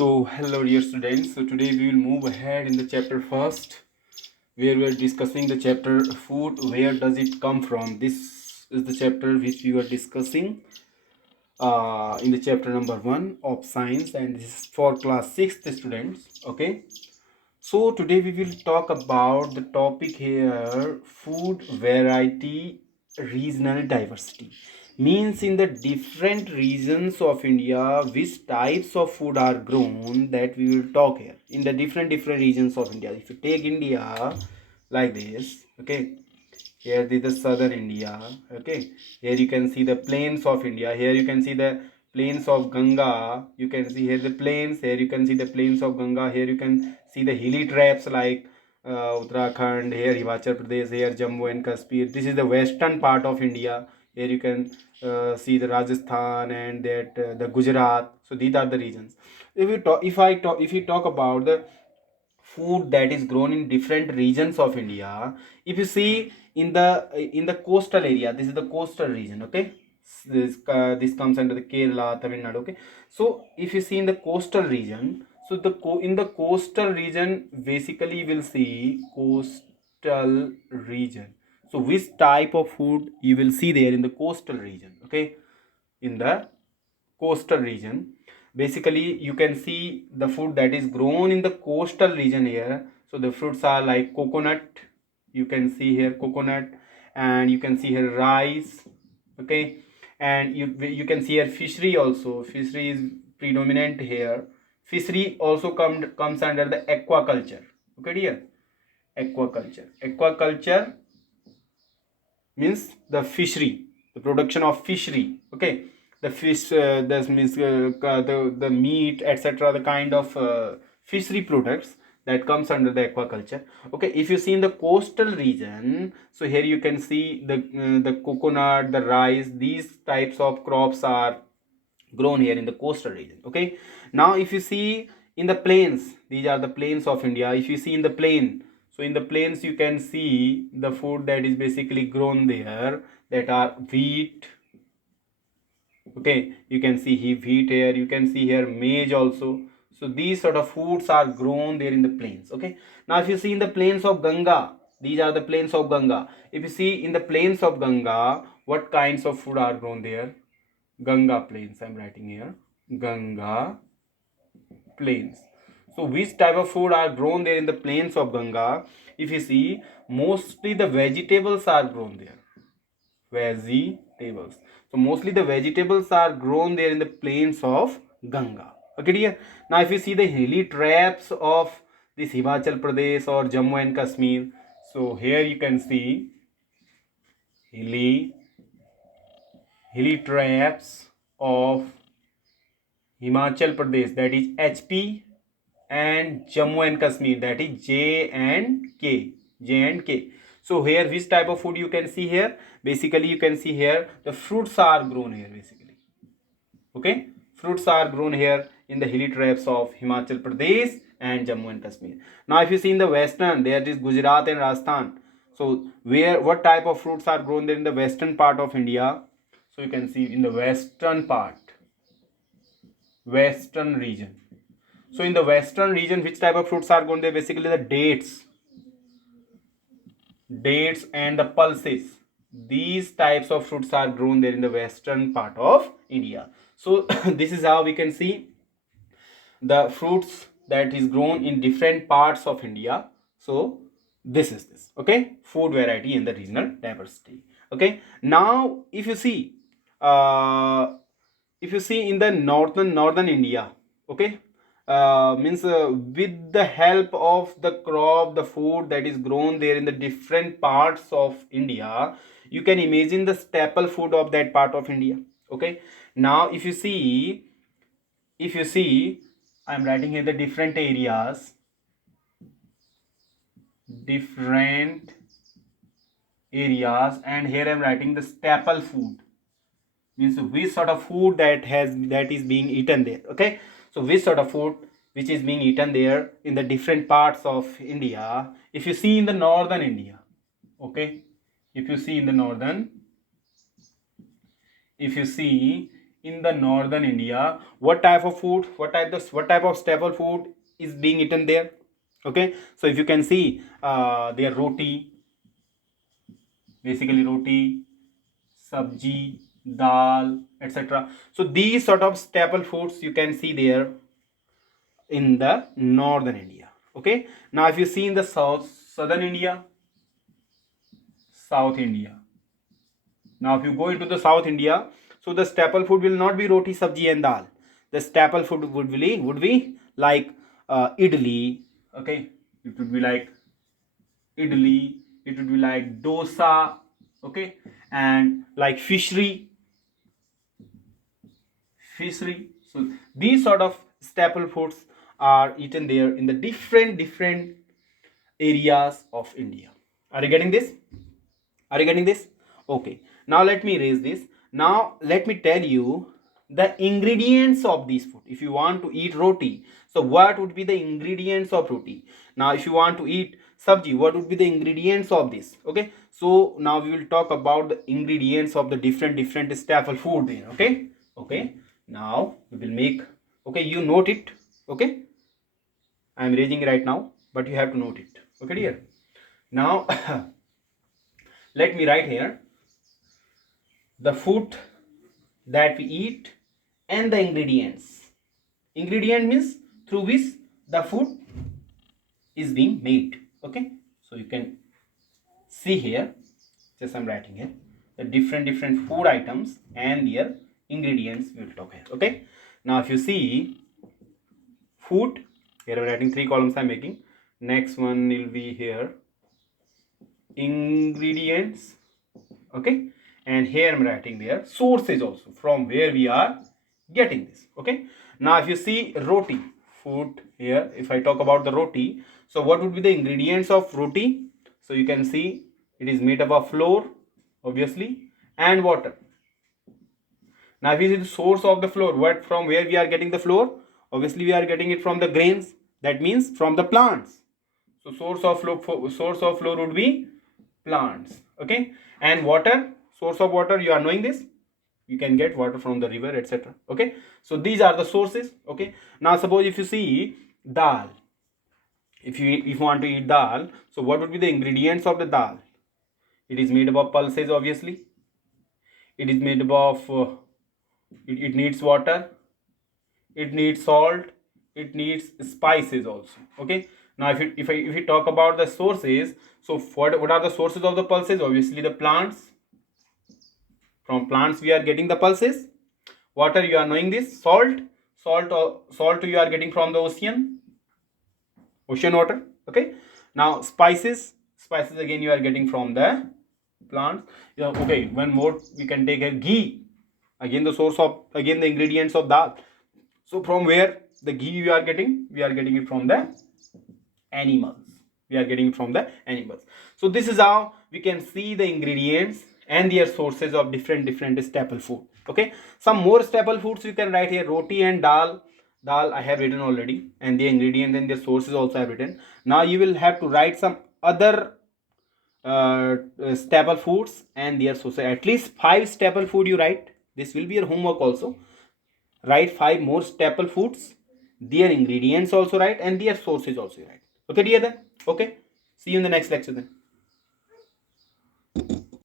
So, hello dear students. So today we will move ahead in the chapter first, where we are discussing the chapter food. Where does it come from? This is the chapter which we were discussing in the chapter number 1 of science, and this is for class 6th students. Okay. So today we will talk about the topic here: food variety, regional diversity. Means in the different regions of India, which types of food are grown, that we will talk here. In the different regions of India. If you take India like this, okay, here is the southern India, okay, here you can see the plains of India, here you can see the plains of Ganga, you can see here the plains, here you can see the plains of Ganga, here you can see the hilly tracts like Uttarakhand, here Himachal Pradesh, here Jammu and Kashmir. This is the western part of India. Here you can see the Rajasthan and that the Gujarat. So these are the regions. If we talk about the food that is grown in different regions of India. If you see in the coastal area, this is the coastal region. Okay, this comes under the Kerala, Tamil Nadu. Okay, so if you see in the coastal region, so in the coastal region, basically you will see coastal region. So which type of food you will see there in the coastal region? Okay, in the coastal region, basically you can see the food that is grown in the coastal region here. So the fruits are like coconut, you can see here coconut, and you can see here rice. Okay, and you can see here fishery also. Fishery is predominant here. Fishery also comes under the aquaculture. Okay dear, aquaculture means the fishery, the production of fishery. Okay, the fish, this means the meat, etc., the kind of fishery products that comes under the aquaculture. Okay, if you see in the coastal region, so here you can see the coconut, the rice, these types of crops are grown here in the coastal region. Okay, now if you see in the plains, these are the plains of India. If you see in the plain, so in the plains you can see the food that is basically grown there, that are wheat. Okay, you can see wheat here, you can see here maize also. So these sort of foods are grown there in the plains. Okay, now if you see in the plains of Ganga, these are the plains of Ganga. If you see in the plains of Ganga, what kinds of food are grown there? Ganga plains, I'm writing here, Ganga plains. So which type of food are grown there in the plains of Ganga? If you see, mostly the vegetables are grown there. Vegetables. So mostly the vegetables are grown there in the plains of Ganga. Okay dear. Now if you see the hilly tracts of this Himachal Pradesh or Jammu and Kashmir, so here you can see hilly tracts of Himachal Pradesh, that is HP, and Jammu and Kashmir, that is J and K. J and K. So here which type of food you can see here? Basically you can see here the fruits are grown here basically. Okay, fruits are grown here in the hilly tracts of Himachal Pradesh and Jammu and Kashmir. Now if you see in the western, there is Gujarat and Rajasthan. So what type of fruits are grown there in the western part of India? So you can see in the western region. So in the western region, which type of fruits are grown there? Basically the dates and the pulses. These types of fruits are grown there in the western part of India. So this is how we can see the fruits that is grown in different parts of India. So this is this. Okay, food variety and the regional diversity. Okay, now if you see in the northern India, okay, means with the help of the crop, the food that is grown there in the different parts of India, you can imagine the staple food of that part of India. Okay, now if you see, I'm writing here the different areas, and here I'm writing the staple food, means which sort of food that is being eaten there. Okay, so which sort of food which is being eaten there in the different parts of India. If you see in the northern India, okay, if you see in the northern, if you see in the northern India, what type of food, what type of staple food is being eaten there? Okay, so if you can see, their roti, basically roti, sabji, dal, etc. So these sort of staple foods you can see there in the northern India. Okay, now if you see in the southern India, South India. Now if you go into the South India, so the staple food will not be roti, sabji and dal. The staple food would be like idli. Okay, it would be like idli. It would be like dosa. Okay, and like fishery. So these sort of staple foods are eaten there in the different areas of India. Are you getting this? Are you getting this? Okay. Now let me raise this. Now let me tell you the ingredients of this food. If you want to eat roti, so what would be the ingredients of roti? Now if you want to eat sabji, what would be the ingredients of this? Okay. So now we will talk about the ingredients of the different staple food there. Okay. Okay. Now we will make. Okay. You note it. Okay. I am raising right now, but you have to note it. Okay, dear. Now let me write here the food that we eat and the ingredients. Ingredient means through which the food is being made. Okay, so you can see here, just I'm writing here the different food items and their ingredients we will talk here. Okay, now if you see food, here I'm writing 3 columns I'm making. Next one will be here ingredients. Okay, and here I'm writing there sources also from where we are getting this. Okay, now if you see roti food here, if I talk about the roti, so what would be the ingredients of roti? So you can see it is made up of flour, obviously, and water. Now if you see the source of the flour, what from where we are getting the flour? Obviously we are getting it from the grains, that means from the plants. So source of flour would be plants. Okay, and water, source of water, you are knowing this, you can get water from the river, etc. Okay, so these are the sources. Okay, now suppose if you see dal, if you want to eat dal, so what would be the ingredients of the dal? It is made up of pulses, obviously. It is made up of it needs water, it needs salt, it needs spices also. Okay, now if we talk about the sources, so what are the sources of the pulses? Obviously the plants. From plants we are getting the pulses. Water, you are knowing this. Salt you are getting from the ocean water. Okay, now spices again you are getting from the plants. Yeah, okay, one more we can take a ghee, again the source of, again the ingredients of dal. So from where the ghee we are getting it from the animals. We are getting it from the animals. So this is how we can see the ingredients and their sources of different staple food. Okay, some more staple foods you can write here: roti and dal I have written already, and the ingredients and their sources also I have written. Now you will have to write some other staple foods and their sources. At least 5 staple food you write. This will be your homework also. Write 5 more staple foods, their ingredients also write, and their sources also write. Okay dear, then okay, see you in the next lecture then.